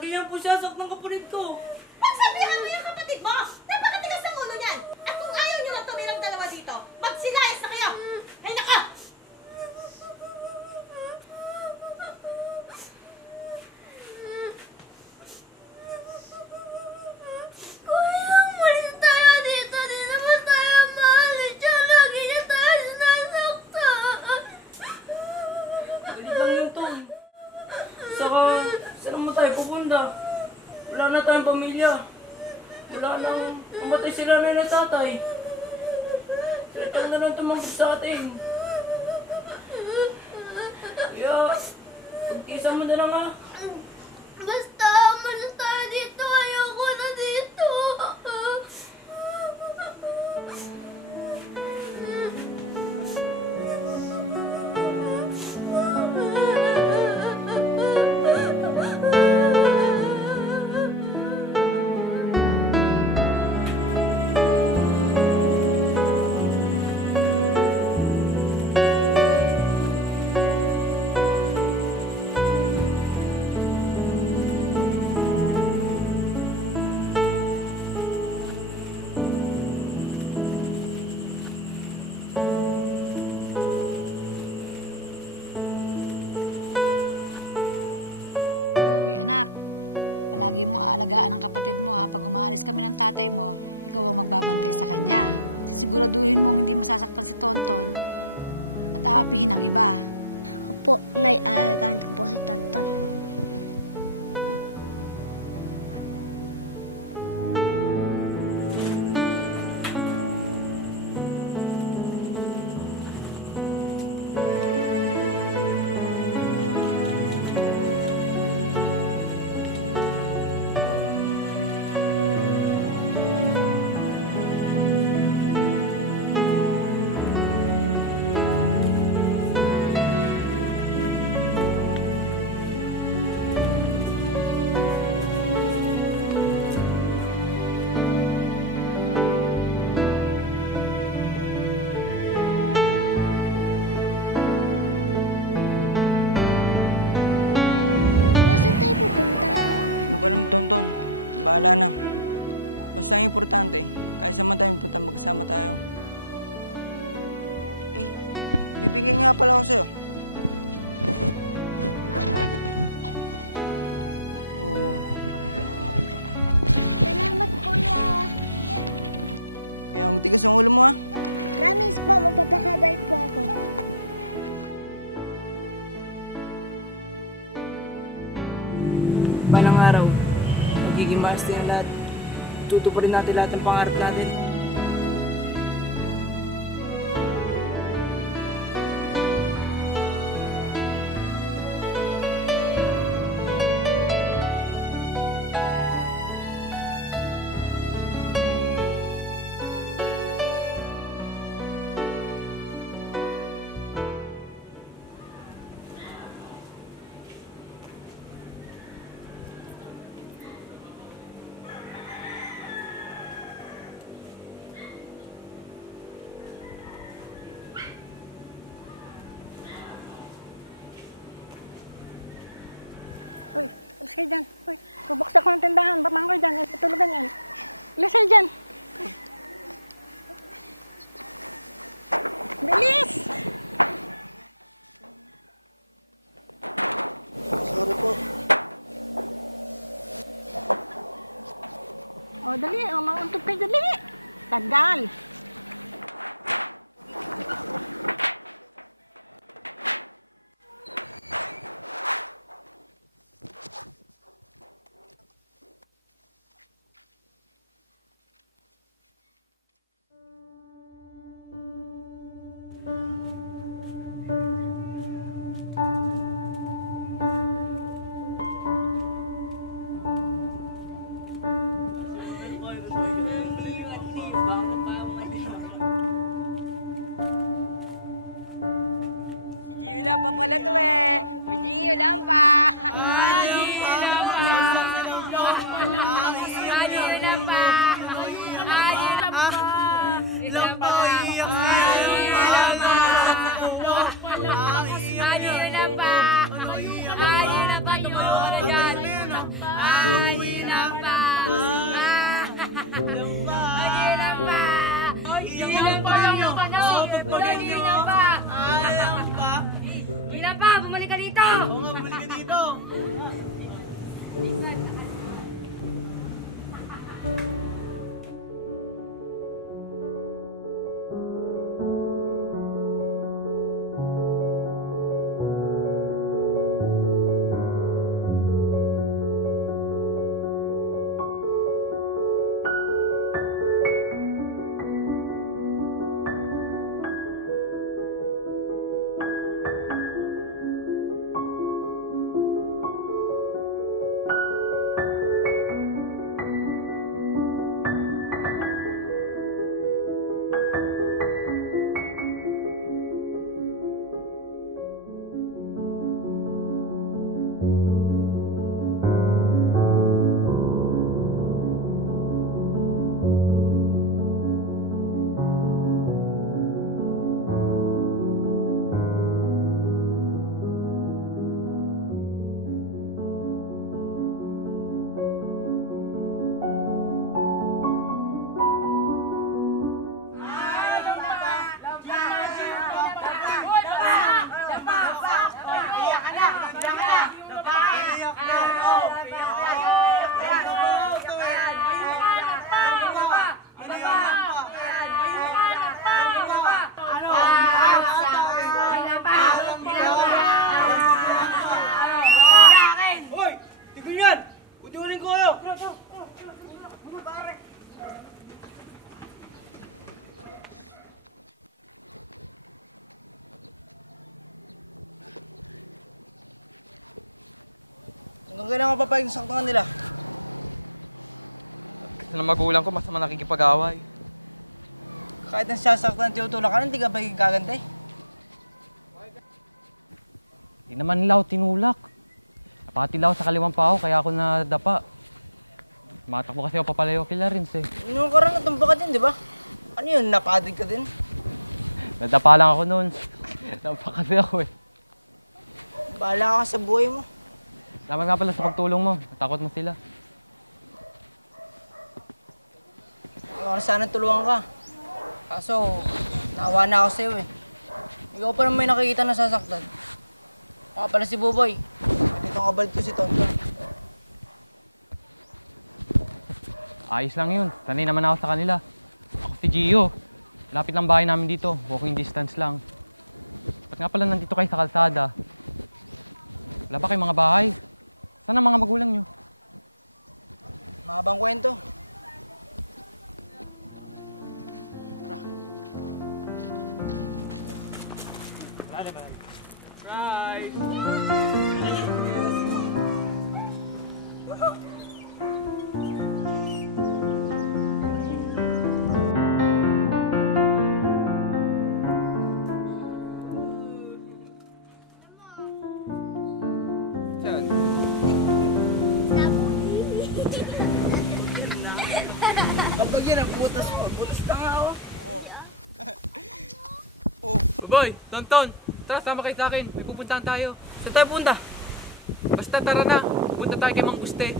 Lagi yan po siyasak ng kapatid ko. Pagsabihan mo yung kapatid mo! Napakatigas ang ulo niyan! At kung ayaw nyo na tumirang dalawa dito, magsilayas na kayo! Ay naka! Kuya, umalis tayo dito. Di naman tayo maalis. Diyan lagi niya tayo sinasaktan. Galit lang yun, Tong. Saka, saan naman tayo pupunta? Wala na tayong pamilya. Wala nang umatay sila na ng tatay. Sila na lang tumangkot sa atin. Kaya, pagtisan mo na lang ha. Basta, umalis tayo dito. Ayoko na dito. Balang araw, magiging maayos din ang lahat. Tutuparin natin lahat ng pangarap natin. Tumayo ka na dyan! Ilan pa? Ilan pa? Ilan pa lang yung panahon? Ilan pa? Ilan pa? Bumalik ka dito! Oo nga, bumalik ka dito. Hoy! Tignan yan! Utunin ko kayo! Prize! Kapag yan, butas ka nga ako. Baboy, Tonton, tara sama kayo sa akin. May pupuntahan tayo. Saan tayo punta? Basta tara na. Pupunta tayo kay Mang Guste.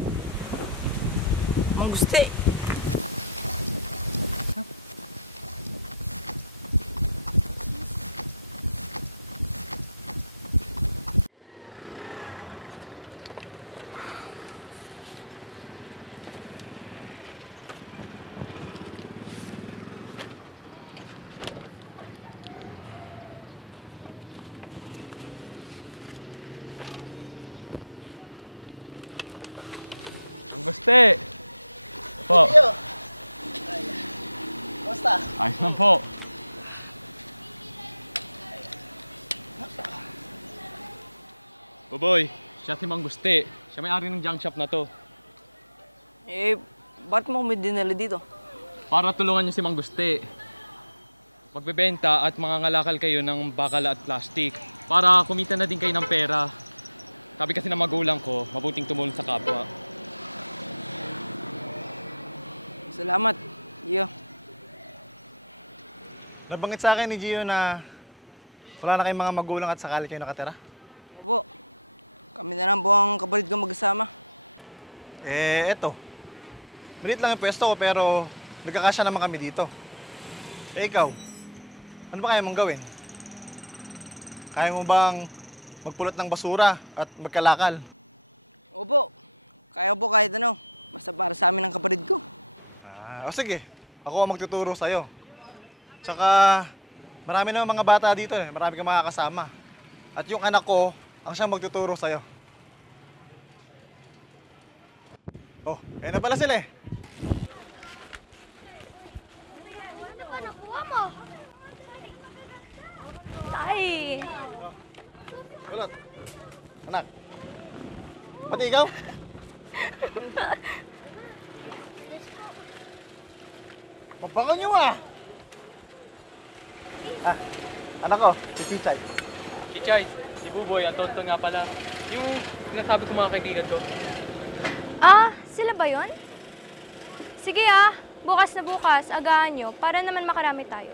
Mang Guste. Nabanggit sa akin ni Gio na wala na kayong mga magulang at sakali kayo nakatira. Eto. Maliit lang yung pwesto ko pero nagkakasya naman kami dito. Ikaw, ano ba kaya mong gawin? Kaya mo bang magpulot ng basura at magkalakal? O sige, ako ang magtuturo sa'yo. Tsaka, marami naman mga bata dito eh. Marami kang makakasama. At yung anak ko, ang siyang magtuturo sa'yo. Oh, ayun na pala sila eh. Ano ba nakuha mo? Tay! Kulot. Anak. Pati ikaw? Mabango nyo ah! Anak ko, si Chichay. Chichay, si Buboy, ang tonton nga pala. Yung sinasabi ko mga kaibigan ko. Ah, sila ba yon? Sige bukas na bukas, agahan nyo, para naman makarami tayo.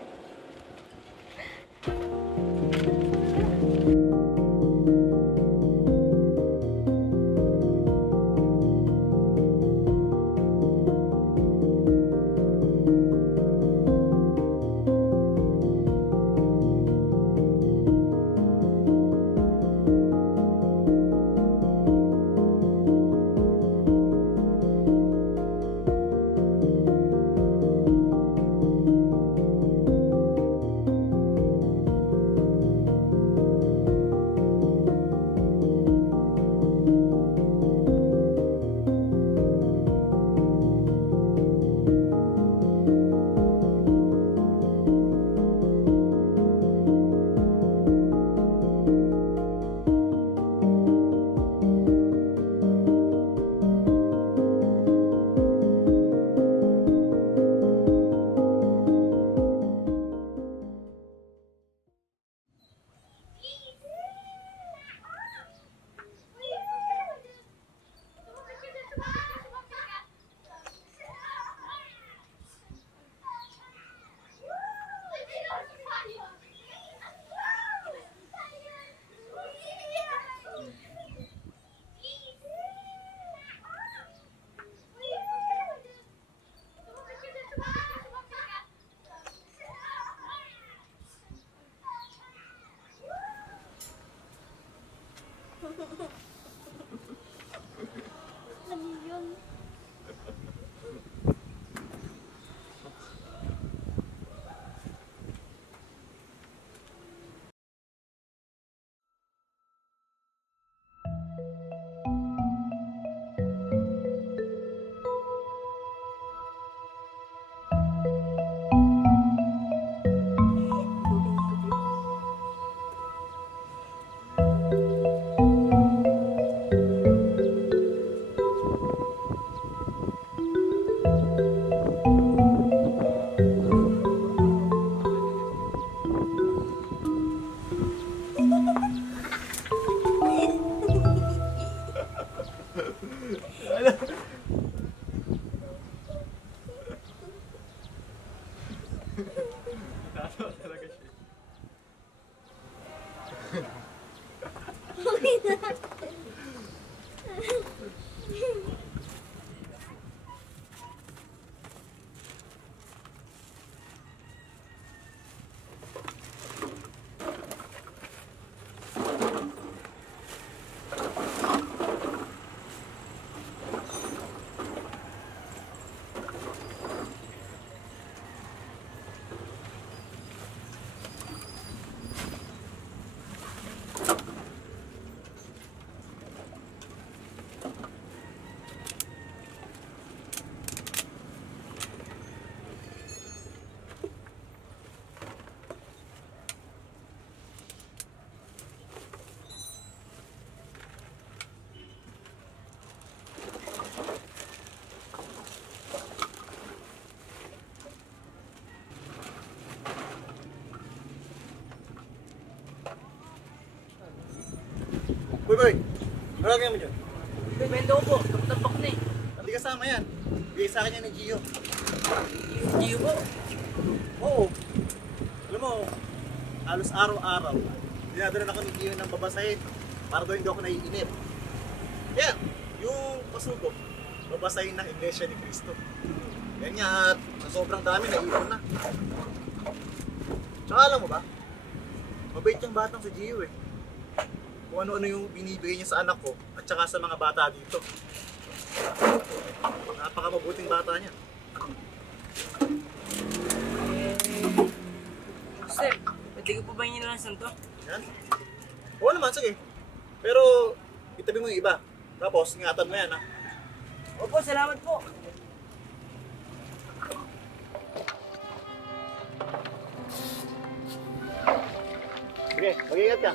Boy, ano gagawin mo dyan? Bibendo ko po. Tambak na eh. Hindi kasama yan. Bigay sa akin yan ni Gio. Gio po. Oo. Alam mo, halos araw-araw, dinadalan ako ni Gio ng babasahin para daw hindi ako naiinip. Kaya, yung pasubok, babasahin ng Iglesia ni Cristo. Yan nga, at sa sobrang dami, naiipon na. Tsaka alam mo ba, mabait yung batang si Gio eh. Kung ano-ano yung binibigay niya sa anak ko at saka sa mga bata dito. Napakamabuting bata niya. Sir, pwede ko po ba yung inalasan to? Yan. Oo naman, sige. Pero, itabi mo yung iba. Tapos, ingatan mo yan ha. Opo, salamat po. Sige, mag-iingat ka.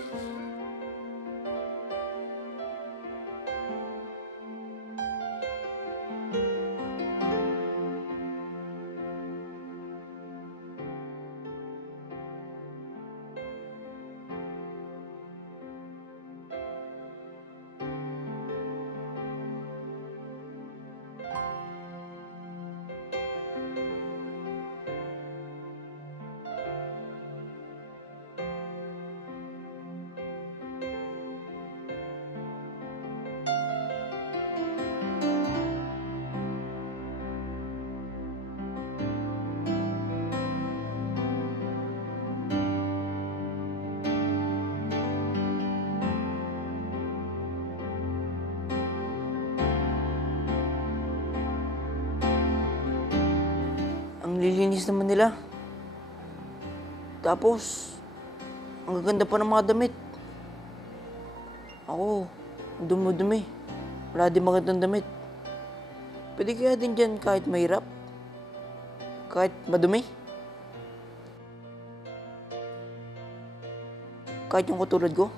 Ang lilinis naman nila. Tapos, ang gaganda pa ng mga damit. Ako, dumi-dumi. Wala din magandang damit. Pwede kaya din dyan kahit mahirap? Kahit madumi? Kahit yung katulad ko?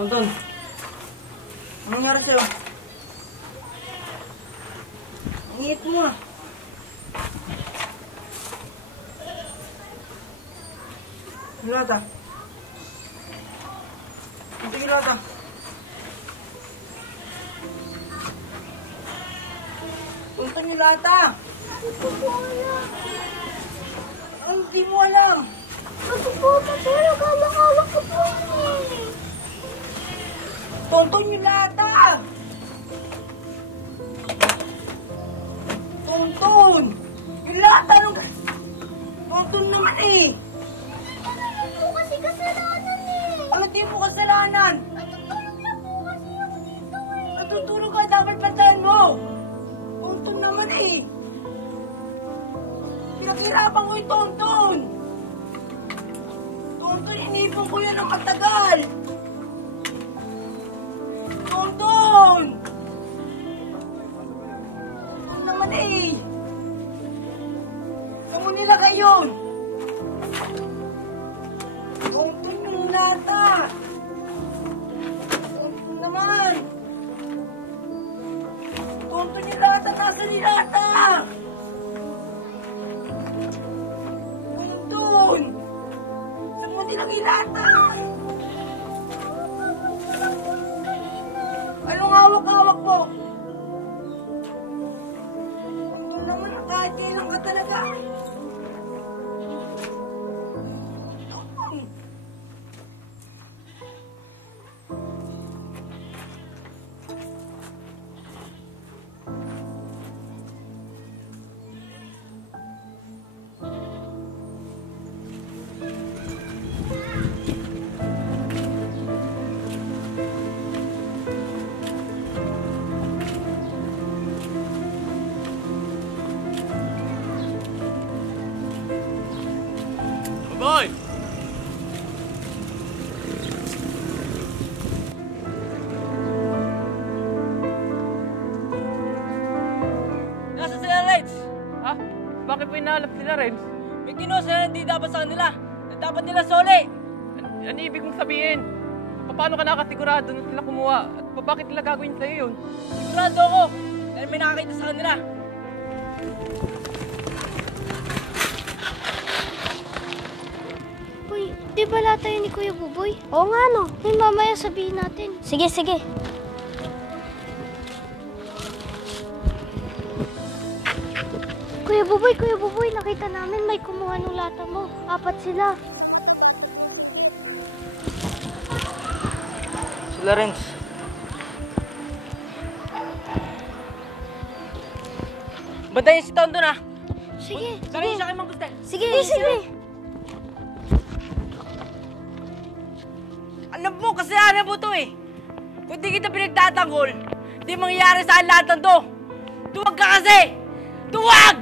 Anton, anong nangyari sa'yo? Ang init mo ah. Hilata. Ito hilata. Punta hilata. Hindi mo alam. Ako po, pero kalak-alak ko po eh. Tonton yung lata! Tonton! Yung lata nung... Tonton naman eh! Ano po kasi kasalanan eh? Ano di mo kasalanan? Natutulog lang po kasi ako dito eh. Natutulog ka, dapat patayin mo! Tonton naman eh! Pinaghirapan ko yung Tonton! Tonton, inipon ko yan ng matagal! Tonton! Tonton naman eh! Saan mo nilagay yun? Tonton yung lata! Tonton naman! Tonton yung lata! Nasaan yung lata? Tonton! Saan mo nilagay yung lata? Anong hawak-hawak mo? Hindi naman kahit kailan ka talaga. Bakit po inahalap sila, Renz? May kinuha sila hindi dapat sa kanila. Na dapat nila sole. Ano ibig mong sabihin? Paano ka nakasigurado na sila kumuha? At bakit nila gagawin sa'yo yun? Sigurado ako. Dahil may nakakita sa kanila. Uy, di ba tayo ni Kuya Buboy? Oo nga no. May mamaya sabihin natin. Sige, sige. Kuya Buboy, nakita namin may kumuha ng lata mo. 4 sila. Sila, Renz. Bantayan si Tondo na. Sige, Sabihin sige. siya kay Mang Gustel. Sige, sige. Alam mo, kasalanan mo to eh. Kung di kita pinagtatanggol, di mangyayari sa lahat ng to. Tuwag ka kasi! Tuwag!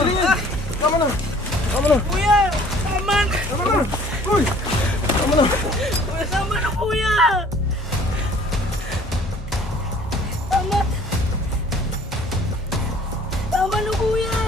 Kuya! Tama na! Uy! Tama na! Kuya, tama na, kuya! Tama! Tama na, kuya!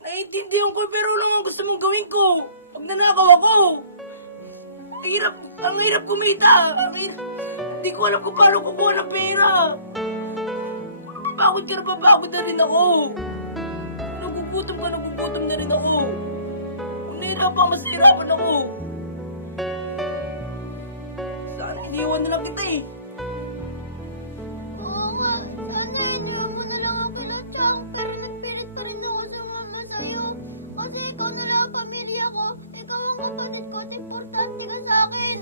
Naiintindihan ko, pero lang ang gusto mong gawin ko. Pag nanakaw ako. Ang hirap kumita. Hindi ko alam kung paano kukuha ng pera. Bakit ka na babagod na rin ako? Nagugutom na rin ako. Kung nahirapan, mas nahirapan ako. Sana iniwan na lang kita eh. Oo nga. Sana iniwan mo na lang ang kila Chang. Pero nagpilit pa rin ako sumama sa'yo. Kasi ikaw na lang ang pamilya ko. Ikaw ang kapatid ko at importante ka sa akin.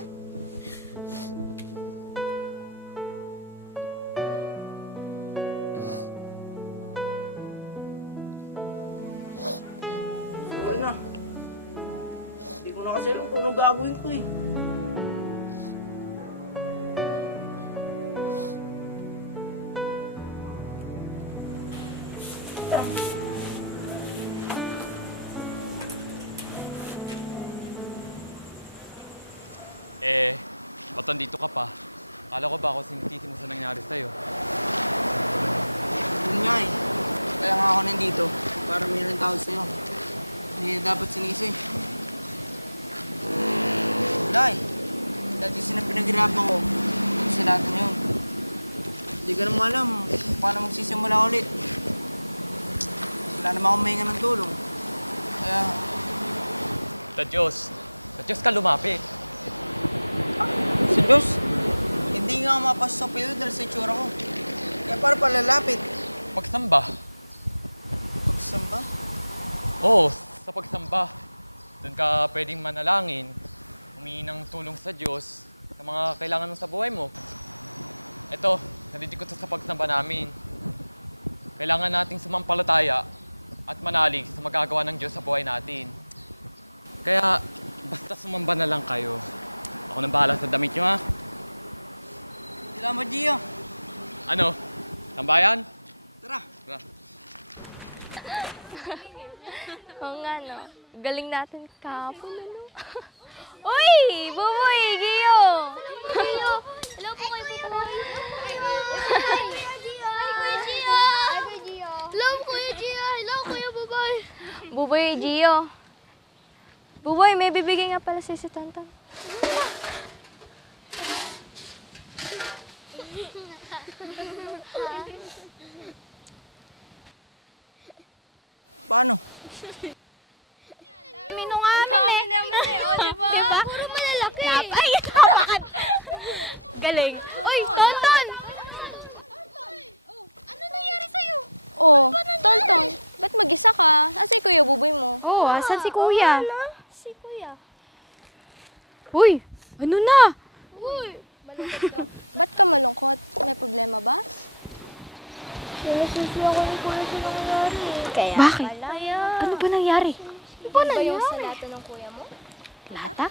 Sorry na. Hindi ko na kasi alam kung anong gagawin ko eh. no? Galing natin kapon, ano? Uy! Buboy! Giyo! Giyo! Hello po kayo, Buboy! Hi, Kuya Gio! Hi, Kuya Gio! Hello, Kuya Gio! Hello, Kuya Buboy! Buboy, Gio! Buboy, may bibigay nga pala si Tantan. Minong amin eh. Diba? Puro malalaki. Ay, napakan. Galing. Uy, Tonton! Oh, asan si Kuya? Si Kuya. Uy, ano na? Uy, malapit ka. Sinasusi ako ni Kuya sa nangyari. Kaya bakit? Kaya... Ano ba nangyari? Ano ba nangyari? Yung sa lata ng kuya mo? Lata?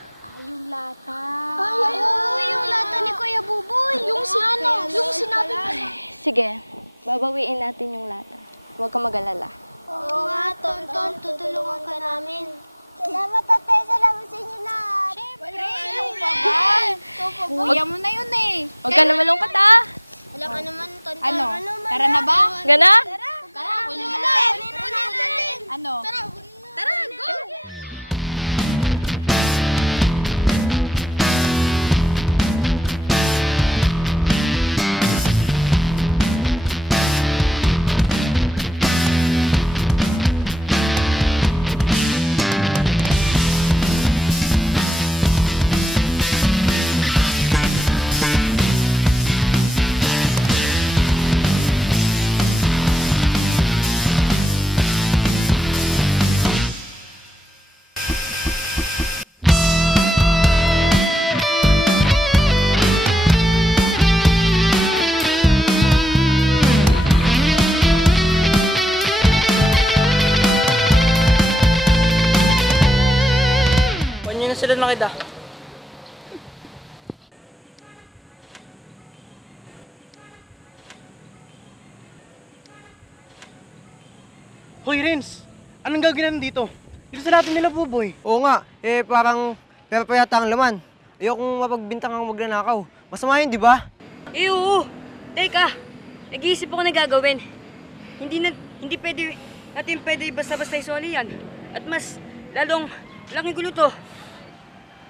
Sila nakita. Hoy, Renz! Anong gagawin natin dito? Dito sa lahat nila, Buboy. Oo nga, parang pera pa yata ang laman. Ayokong mapagbintang ang magnanakaw. Masama yun, di ba? Eh, oo. Teka, nag-iisip ako na gagawin. Hindi pwede basta-basta isoli yan. At mas lalong laking gulo to.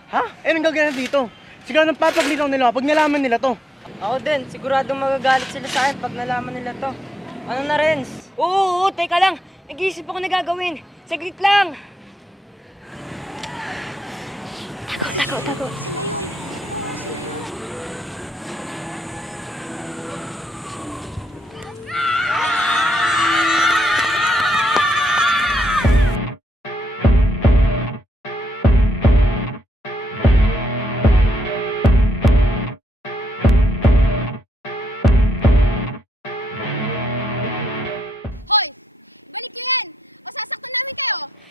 Ha? Anong gagawin natin dito? Siguro nang papaglitaw nila pag nalaman nila to. Ako din, siguradong magagalit sila sa akin pag nalaman nila to. Ano na, Renz? Oo, teka lang. Nag-iisip ako na gagawin. Saglit lang. Tago.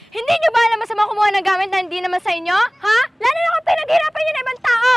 Hindi nyo ba alam masama kumuha ng gamit na hindi naman sa inyo? Ha? Lalo na kung pinaghirapan nyo na ibang tao!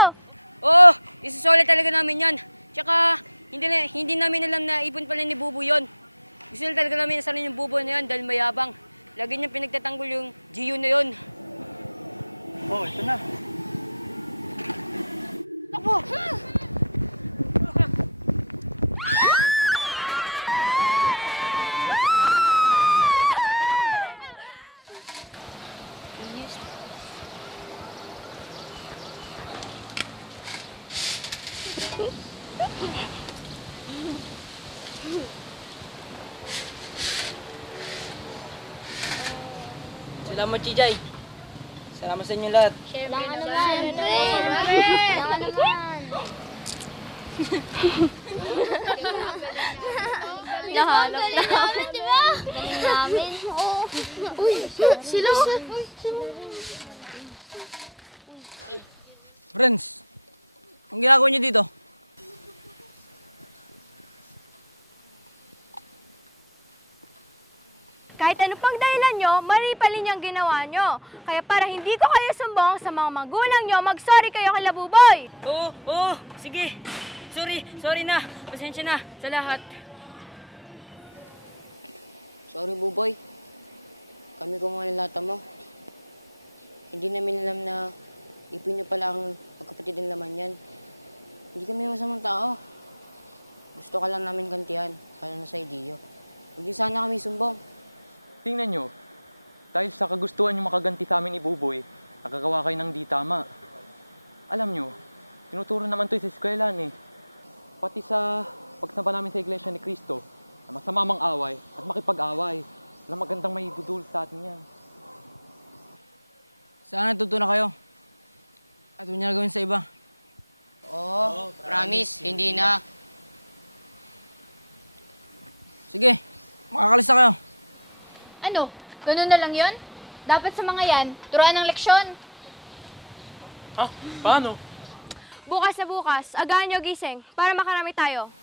Salamat, Chijay. Salamat sa inyo lahat. Kailangan naman! Kailangan naman! Nahanap namin, di ba? Galing namin. Oo. Uy, sila. Kahit ano pang dahilan nyo, mali pa rin yung ginawa nyo. Kaya para hindi ko kayo sumbong sa mga magulang nyo, mag-sorry kayo kay Labuboy. Oo, sige. Sorry na. Pasensya na sa lahat. Ano? Ganun na lang yon? Dapat sa mga yan, turuan ng leksyon. Ha? Paano? Bukas na bukas, agahan nyo gising para makarami tayo.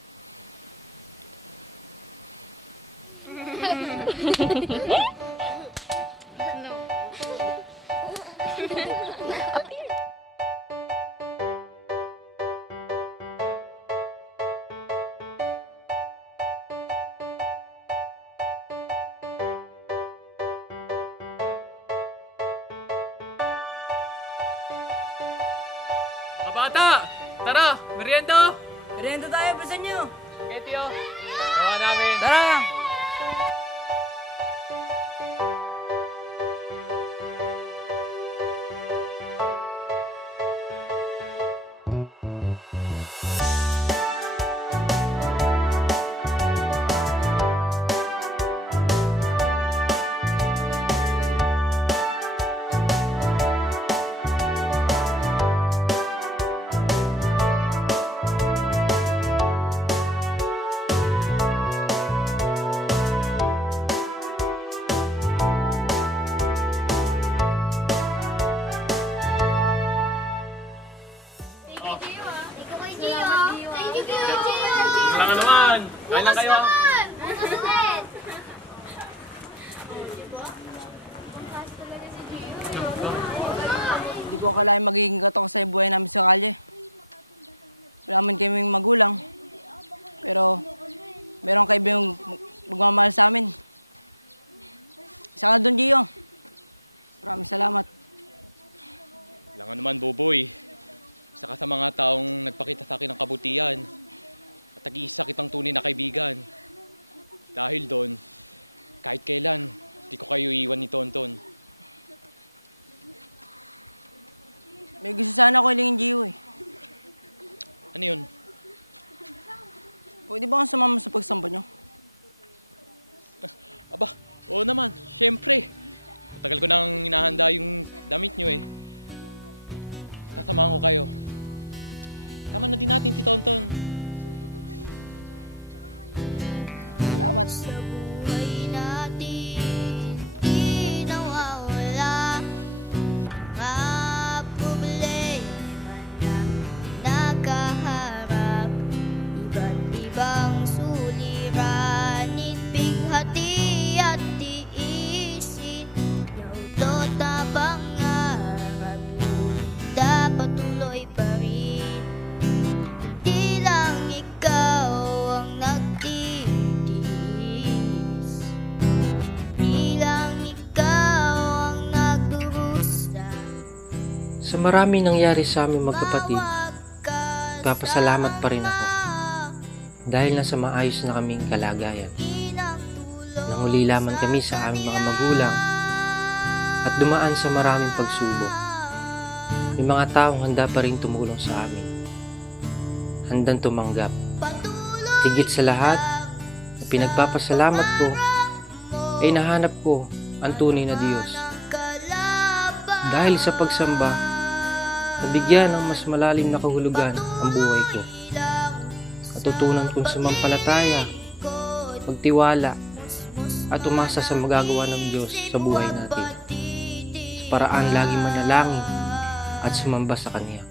Mga bata! Tara! Merienda! Merienda tayo, bilisan nyo! Okay, Tio. Gawa namin. Tara! Wala nga naman. Kain lang kayo. Sa buhay natin, di nawawala mga problema na nakaharap. Iba't ibang suliranin, bighati at tiisin. Yaudot na pangarap, dapat tuloy pa rin. Di lang ikaw ang nagtitiis, di lang ikaw ang nagdurusa. Sa marami nangyari sa aming magkapatid, papasalamat pa rin ako. Dahil nasa maayos na kaming kalagayan. Nanguli lamang kami sa aming mga magulang at dumaan sa maraming pagsubok. May mga taong handa pa rin tumulong sa amin. Handang tumanggap. Higit sa lahat, na pinagpapasalamat ko ay nahanap ko ang tunay na Diyos. Dahil sa pagsamba, nabigyan ng mas malalim na kahulugan ang buhay ko. Natutunan kong sumampalataya, magtiwala, at umasa sa magagawa ng Diyos sa buhay natin. Sa paraan laging manalangin at sumamba sa Kanya.